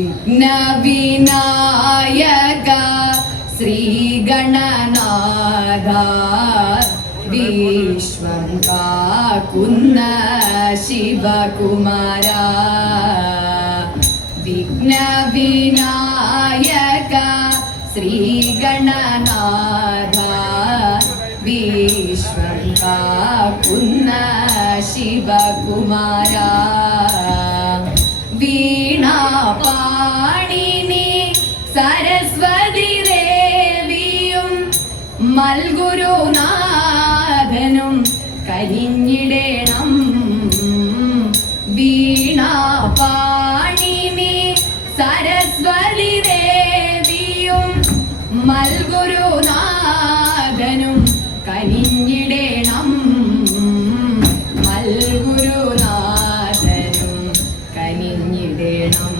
വിഘ്നവിനായക ശ്രീഗണനാഥ വിശ്വം കാക്കുന്ന ശിവകുമാര വിഘ്നവിനായക ശ്രീഗണനാഥ വിശ്വം കാക്കുന്ന ശിവകുമാര വീണാപാണിനി സരസ്വതി ദേവിയും മൽഗുരുനാഥനും കരിഞ്ഞിടേണം. വീണാപാണിനി സരസ്വതി ദേവിയും മൽഗുരുനാഥനും കരിഞ്ഞിടേണം. മൽഗുരുനാഥനും കരിഞ്ഞിടേണം.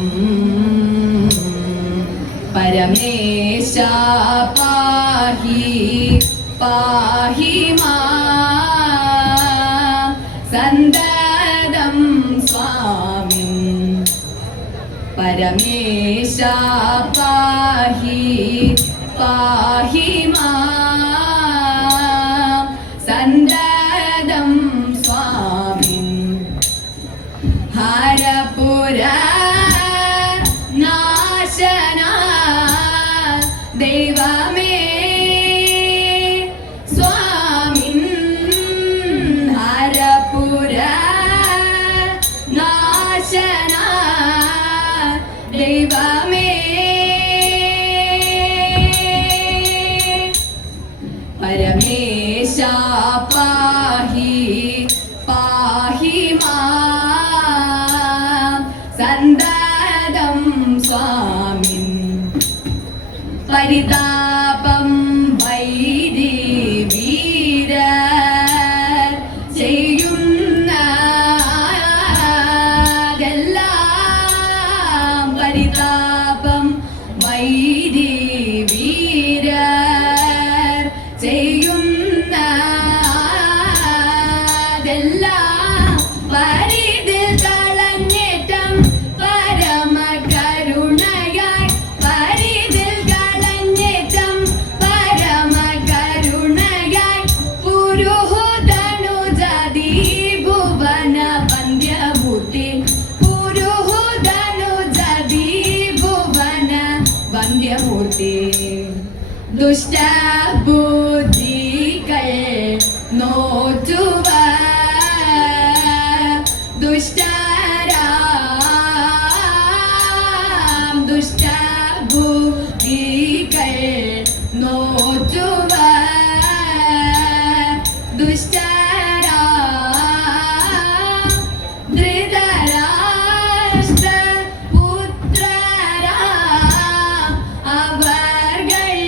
പരമേശ പാഹി പാഹി മാം സന്തതം സ്വാമിൻ. പരമേശ പാഹി പാഹി മാം സന്തതം സ്വാമിൻ. ഹരപുര ദൈവമേ സ്വാമിൻ. ഹരപുര നാശന ദൈവമേ. പരമേശ പാഹി പാഹി മാം സന്തതം സ്വാമിൻ. പരിതാപം വൈരി വീര ചെയ്യുന്നതെല്ലാം. പരിതാപം വൈരി വീര ചെയ്യുന്നതെല്ലാം. പരിതിൽ കളഞ്ഞേറ്റം പരമകരുണയായി. പരിതിൽ കളഞ്ഞേറ്റം പരമകരുണയായി. പുരുഹുതനുജാതി ഭുവന വന്ദ്യമൂർത്തി. പുരുഹുതനുജാതി ഭുവന വന്ദ്യമൂർത്തി. ദുഷ്ടബുദ്ധികൾ നോറ്റുവ ദുഷ്ടരാം. ദുഷ്ടബുദ്ധികൾ നോറ്റുവ ദുഷ്ടരാം. ധൃതരാഷ്ട്ര പുത്രരാം അവർകൾ.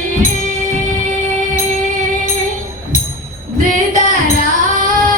ധൃതരാഷ്ട്ര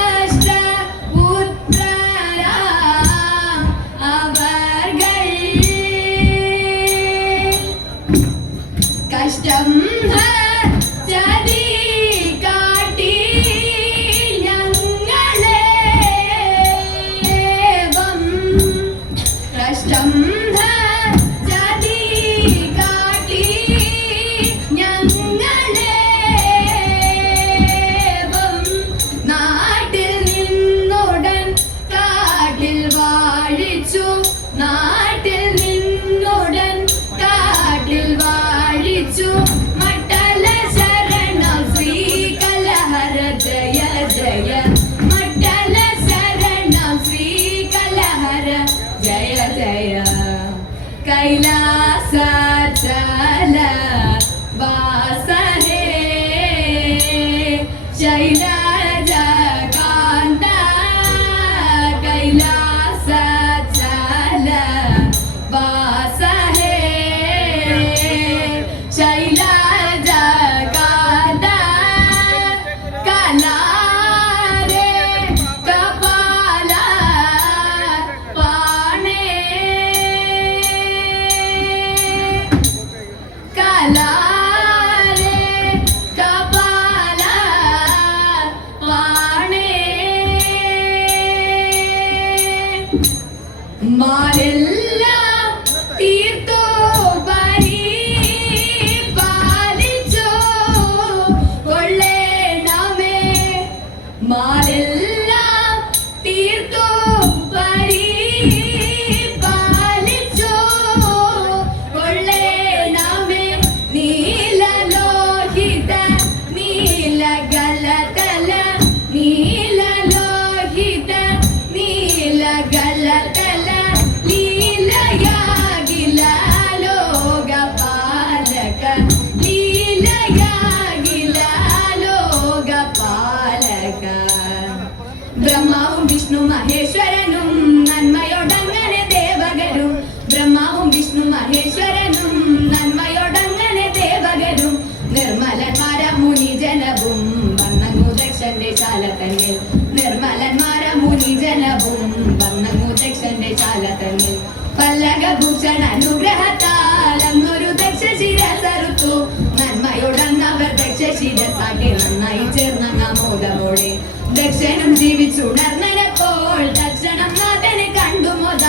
മഹേശ്വരനും നന്മയോടങ്ങനെ ദേവകരും നിർമ്മലന്മാര മുനിജനവും വന്നങ്ങു ദക്ഷന്റെ ശാല തന്നിൽ നിർമ്മലന്മാര മുനിജനവും വന്നങ്ങു ദക്ഷന്റെ ശാല തന്നിൽ പല്ലകഭൂഷണ അനുഗ്രഹത്താൽ അന്നൊരു ദക്ഷ ശിരസറുത്തു നന്മയോടന്നവർ ദക്ഷ ശിരസാക്കി നന്നായി ചേർന്ന മോദമോടെ ദക്ഷനും ജീവിച്ചുണർന്നപ്പോൾ തക്ഷണം നാഥനെ കണ്ടുമോദ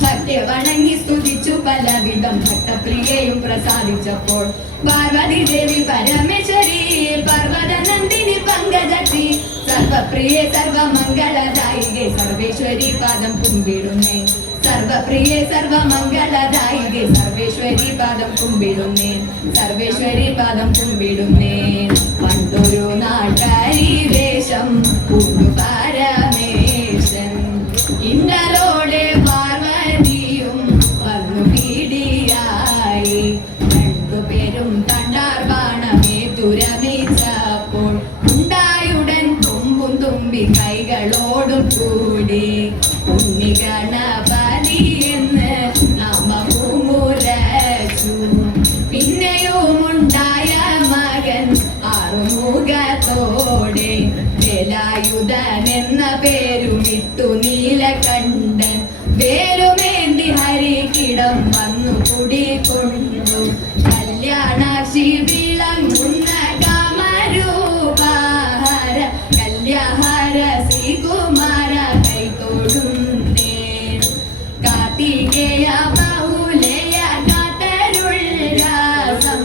ഭക്തി വണങ്ങി സ്തുതിച്ചു പലവിധം ഭക്തപ്രിയയും പ്രസാദിച്ചപ്പോൾ പാർവതി ദേവി പരമേശ്വരി പർവ്വത നന്ദിനി പങ്കജക്ഷി സർവപ്രിയെ സർവമംഗളദായികെ സർവേശ്വരി പാദം കുമ്പിടുന്നേ സർവപ്രിയെ സർവമംഗളദായികെ സർവേശ്വരി പാദം കുമ്പിടുന്നേ സർവേശ്വരി പാദം കുമ്പിടുന്നേ പണ്ടൊരു നാട്ടരി വേഷം പൂണ്ടു പരമേശൻ ഇന്നലോടെ പാർവതിയും വന്നു പീഡിയായി രണ്ടുപേരും തണ്ടാർ ബാണമേ തുരമിച്ചപ്പോൾ ഉണ്ടായുടൻ തുമ്പും തുമ്പി കൈകളോടും കൂടി ഉണ്ണിഗണപതി എന്ന് നാമമുരച്ചു പിന്നെയും ഉണ്ടായ മകൻ ആറുമുഖത്തോടെ വേലായുധൻ എന്ന പേരുമിട്ടു നീലകണ്ഠൻ വേലുമേന്തി ഹരിക്കിടം വന്നു കുടികൊണ്ടു കല്യാണാക്ഷി വിളങ്ങുന്ന കാമരൂപഹാര കല്യാഹാര ശ്രീകുമാര കൈതൊടുന്നേ കാർത്തികേയ ബഹുലയ കാത്തരുൾരാസം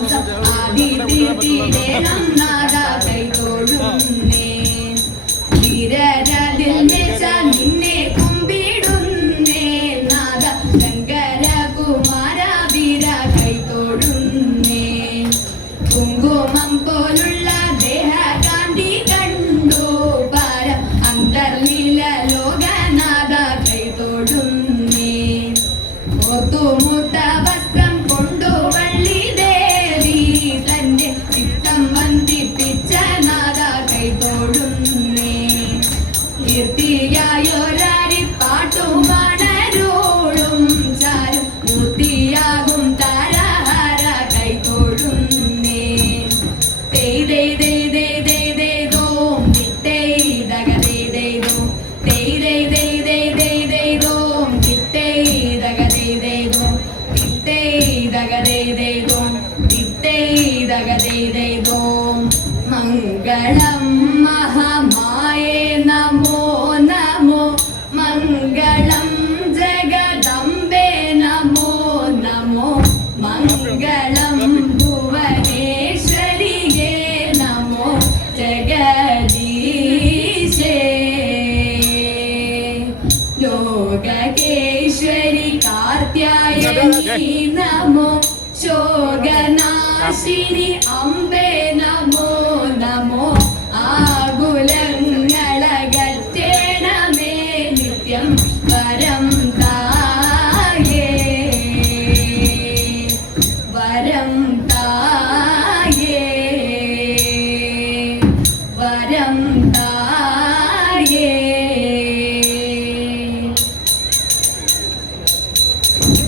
ആദിത്യത്തിടേണം നാദ കൈതൊടുന്നേ ധീരരതിൽ മെച്ച നിന്നെ കുമ്പിടുന്നേ നാദ ശങ്കര കുമാര വീര കൈതൊടുന്നേ കുങ്കുമം പോലുള്ള ദേഹകാന്തി കണ്ടു പാര അന്തർലീല ലോകനാഥ കൈതൊടുന്നേ ഓർത്തുമുത്ത വസ്ത്രം കൊണ്ടു വള്ളി ദേവി തന്റെ ചിത്തം വന്ദിപ്പിച്ച നാഥ കൈതൊടുന്നേ കീർത്തിയായൊരാരി പാട്ടുമാണരോളും ചാരും മൂർത്തിയാകും താരഹാര കൈതൊടുന്നേ തേയ് തേയ് തേയ് തേയ് തേയ് തേയ് ദോം തിത്തേയ് ദഗ തേയ് തേയ് ദോം തേയ് തേയ് തേയ് തേയ് തേയ് തേയ് ദോം തിത്തേയ് ദഗ തേയ് തേയ് ദോം തിത്തേയ് ദഗ തേയ് തേയ് ദോം തിത്തേയ് ദഗ തേയ് തേയ് ദോം മംഗളം മഹാമായേ നമോ നമോ മംഗളം ജഗദംബേ നമോ നമോ മംഗളം ഭുവനേശ്വരിയേ നമോ ജഗദീശേ ലോകകേശ്വരി കാർത്യായനി നമോ ശോകനാശിനി അംബേ നമോ നമോ